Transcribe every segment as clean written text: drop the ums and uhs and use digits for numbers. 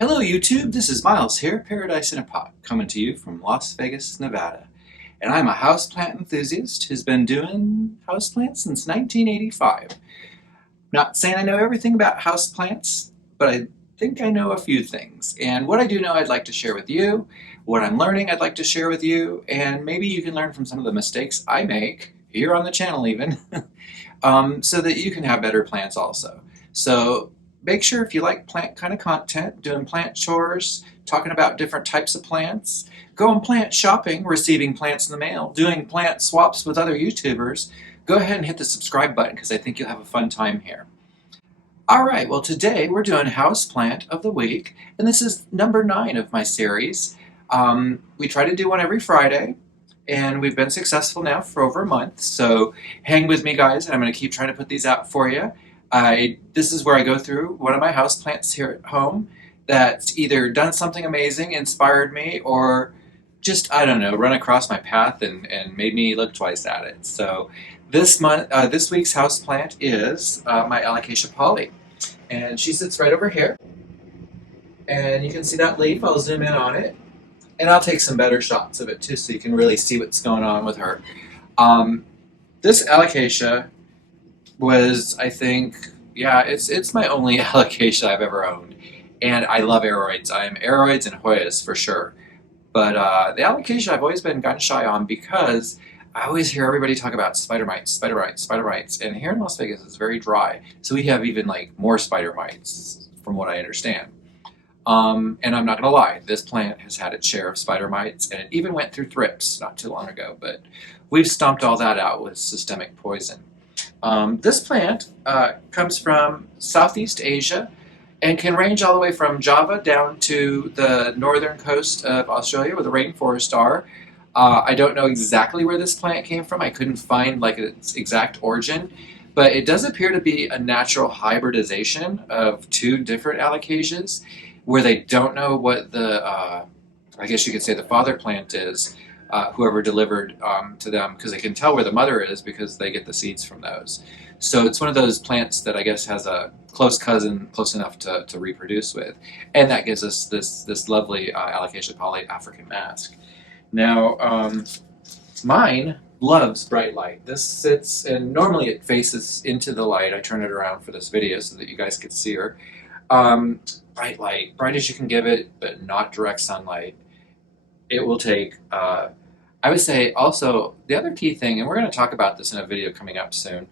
Hello YouTube, this is Miles here, Paradise in a Pot, coming to you from Las Vegas, Nevada. And I'm a houseplant enthusiast who's been doing houseplants since 1985. Not saying I know everything about houseplants, but I think I know a few things. And what I do know I'd like to share with you, what I'm learning I'd like to share with you, and maybe you can learn from some of the mistakes I make, here on the channel even, so that you can have better plants also. So make sure if you like plant kind of content, doing plant chores, talking about different types of plants, going plant shopping, receiving plants in the mail, doing plant swaps with other YouTubers, go ahead and hit the subscribe button because I think you'll have a fun time here. All right, well today we're doing House Plant of the Week, and this is number 9 of my series. We try to do one every Friday, and we've been successful now for over a month, so hang with me guys, and I'm going to keep trying to put these out for you. This is where I go through one of my houseplants here at home that's either done something amazing, inspired me, or just, I don't know, run across my path and made me look twice at it. So this week's houseplant is my Alocasia Polly. And she sits right over here. And you can see that leaf. I'll zoom in on it. And I'll take some better shots of it too so you can really see what's going on with her. This Alocasia was, I think, yeah, it's my only Alocasia I've ever owned. And I love aroids. I am aroids and Hoyas for sure. But the Alocasia I've always been gun shy on because I always hear everybody talk about spider mites, spider mites, spider mites. And here in Las Vegas it's very dry. So we have even like more spider mites from what I understand. And I'm not going to lie, this plant has had its share of spider mites, and it even went through thrips not too long ago, but we've stomped all that out with systemic poison. This plant comes from Southeast Asia and can range all the way from Java down to the northern coast of Australia where the rainforests are. I don't know exactly where this plant came from. I couldn't find like its exact origin, but it does appear to be a natural hybridization of two different alocasias where they don't know what the, I guess you could say the father plant is, whoever delivered to them, because they can tell where the mother is because they get the seeds from those. So it's one of those plants that I guess has a close cousin close enough to reproduce with. And that gives us this lovely Alocasia Polly African mask. Now, mine loves bright light. This sits, and normally it faces into the light. I turn it around for this video so that you guys can see her. Bright light, bright as you can give it, but not direct sunlight. It will take, I would say also, the other key thing, and we're going to talk about this in a video coming up soon,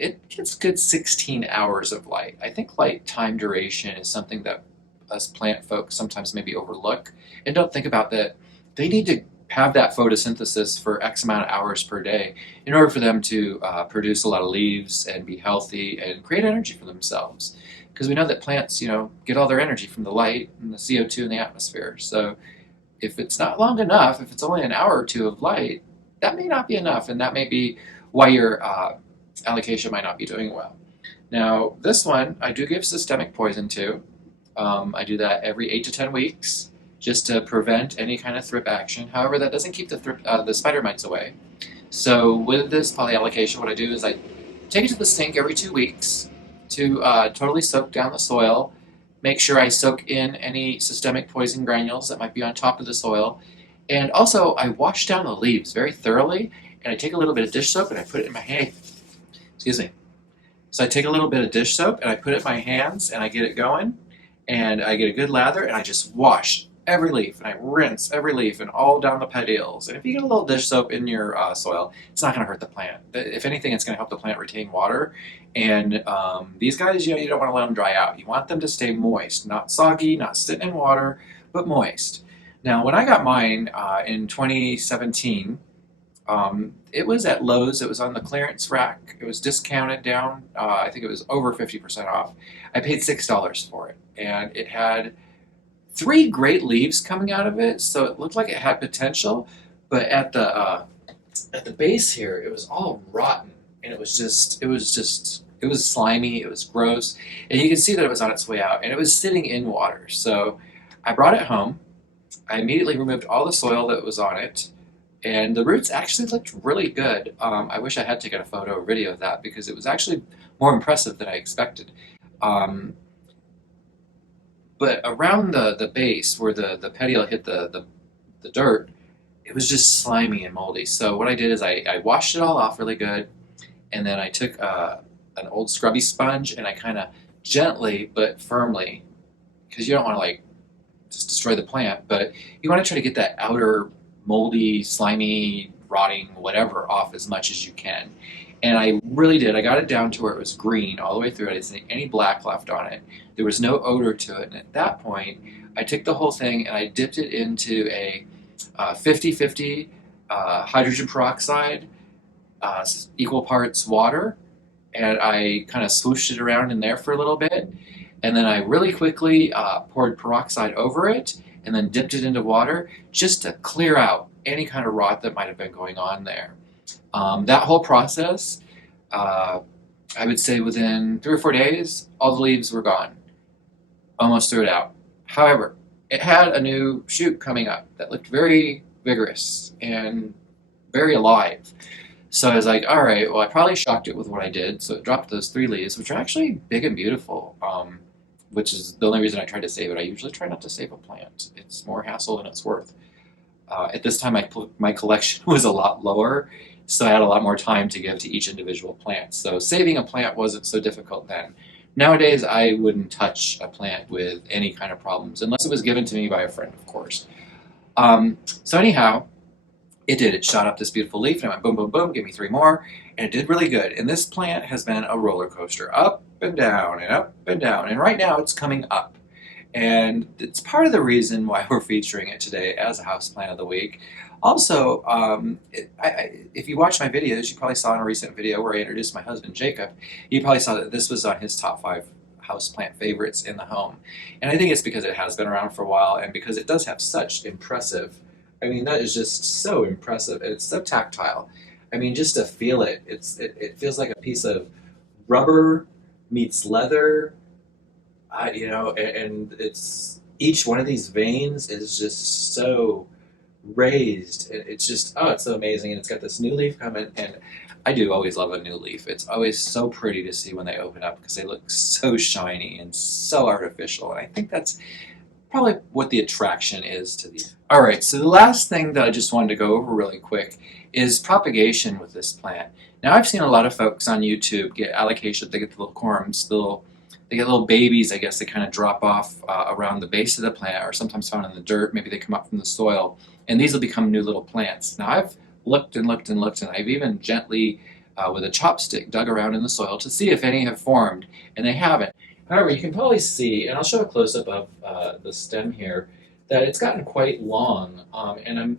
it gets good 16 hours of light. I think light time duration is something that us plant folks sometimes maybe overlook and don't think about, that they need to have that photosynthesis for X amount of hours per day in order for them to produce a lot of leaves and be healthy and create energy for themselves. Because we know that plants, get all their energy from the light and the CO2 in the atmosphere. So if it's not long enough, if it's only an hour or two of light, that may not be enough, and that may be why your Alocasia might not be doing well. Now, this one, I do give systemic poison to. I do that every 8 to 10 weeks just to prevent any kind of thrip action. However, that doesn't keep the spider mites away. So with this polyalocasia, what I do is I take it to the sink every 2 weeks to totally soak down the soil, make sure I soak in any systemic poison granules that might be on top of the soil, and also I wash down the leaves very thoroughly, and I take a little bit of dish soap and I put it in my hand. Excuse me. So I take a little bit of dish soap and I put it in my hands and I get it going, and I get a good lather and I just wash every leaf, and I rinse every leaf and all down the petioles. And if you get a little dish soap in your soil, it's not going to hurt the plant. If anything, it's going to help the plant retain water. And these guys, you don't want to let them dry out. You want them to stay moist, not soggy, not sitting in water, but moist. Now, when I got mine in 2017, it was at Lowe's. It was on the clearance rack. It was discounted down. I think it was over 50% off. I paid $6 for it, and it had 3 great leaves coming out of it, so it looked like it had potential. But at the base here, it was all rotten, and it was slimy. It was gross, and you can see that it was on its way out, and it was sitting in water. So I brought it home. I immediately removed all the soil that was on it, and the roots actually looked really good. I wish I had taken a photo or video of that because it was actually more impressive than I expected. But around the base where the petiole hit the dirt, it was just slimy and moldy. So what I did is I washed it all off really good, and then I took an old scrubby sponge and I kind of gently but firmly, because you don't want to like just destroy the plant, but you want to try to get that outer moldy, slimy, rotting, whatever off as much as you can. And I really did. I got it down to where it was green all the way through. I didn't see any black left on it. There was no odor to it. And at that point, I took the whole thing and I dipped it into a 50-50 hydrogen peroxide, equal parts water, and I kind of swooshed it around in there for a little bit. And then I really quickly poured peroxide over it and then dipped it into water just to clear out any kind of rot that might have been going on there. That whole process, I would say within 3 or 4 days, all the leaves were gone. Almost threw it out. However, it had a new shoot coming up that looked very vigorous and very alive. So I was like, all right, well, I probably shocked it with what I did. So it dropped those 3 leaves, which are actually big and beautiful, which is the only reason I tried to save it. I usually try not to save a plant. It's more hassle than it's worth. At this time, my collection was a lot lower, so I had a lot more time to give to each individual plant. So saving a plant wasn't so difficult then. Nowadays, I wouldn't touch a plant with any kind of problems, unless it was given to me by a friend, of course. So anyhow, it did. It shot up this beautiful leaf, and I went boom, boom, boom, give me 3 more, and it did really good. And this plant has been a roller coaster, up and down, and up and down. And right now, it's coming up. And it's part of the reason why we're featuring it today as a houseplant of the week. Also, if you watch my videos, you probably saw in a recent video where I introduced my husband, Jacob, you probably saw that this was on his top 5 houseplant favorites in the home. And I think it's because it has been around for a while and because it does have such impressive, I mean, that is just so impressive. And it's so tactile. I mean, just to feel it, it feels like a piece of rubber meets leather. And it's each one of these veins is just so raised. It's just, oh, it's so amazing. And it's got this new leaf coming, and I do always love a new leaf. It's always so pretty to see when they open up because they look so shiny and so artificial. And I think that's probably what the attraction is to these. All right, so the last thing that I just wanted to go over really quick is propagation with this plant. Now, I've seen a lot of folks on YouTube get alocasia. They get the little corms, they get little babies, I guess, that kind of drop off around the base of the plant or sometimes found in the dirt. Maybe they come up from the soil, and these will become new little plants. Now, I've looked and looked and looked, and I've even gently, with a chopstick, dug around in the soil to see if any have formed, and they haven't. However, you can probably see, and I'll show a close-up of the stem here, that it's gotten quite long, and I'm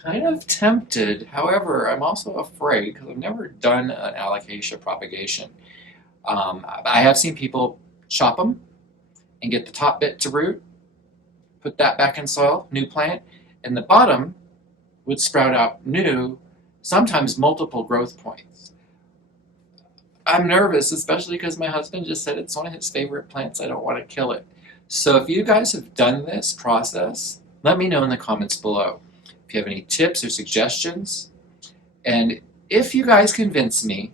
kind of tempted. However, I'm also afraid because I've never done an alocasia propagation. I have seen people chop them and get the top bit to root, put that back in soil, new plant, and the bottom would sprout out new, sometimes multiple growth points. I'm nervous, especially because my husband just said it's one of his favorite plants. I don't want to kill it. So if you guys have done this process, let me know in the comments below. If you have any tips or suggestions, and if you guys convince me,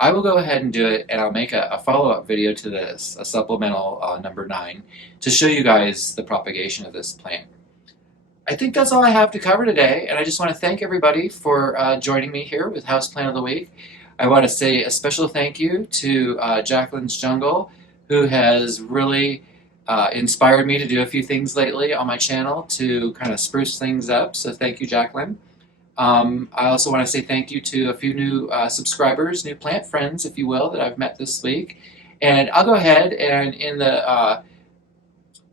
I will go ahead and do it, and I'll make a follow-up video to this, a supplemental number 9, to show you guys the propagation of this plant. I think that's all I have to cover today, and I just want to thank everybody for joining me here with Houseplant of the Week. I want to say a special thank you to Jaclynn's Jungle, who has really inspired me to do a few things lately on my channel to kind of spruce things up, so thank you, Jaclynn. I also want to say thank you to a few new subscribers, new plant friends, if you will, that I've met this week. And I'll go ahead and in the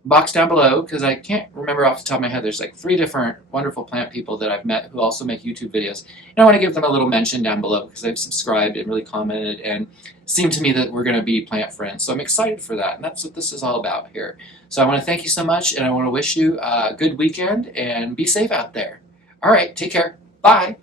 box down below, because I can't remember off the top of my head, there's like 3 different wonderful plant people that I've met who also make YouTube videos. And I want to give them a little mention down below because they've subscribed and really commented and seemed to me that we're going to be plant friends. So I'm excited for that, and that's what this is all about here. So I want to thank you so much, and I want to wish you a good weekend and be safe out there. All right, take care. Bye.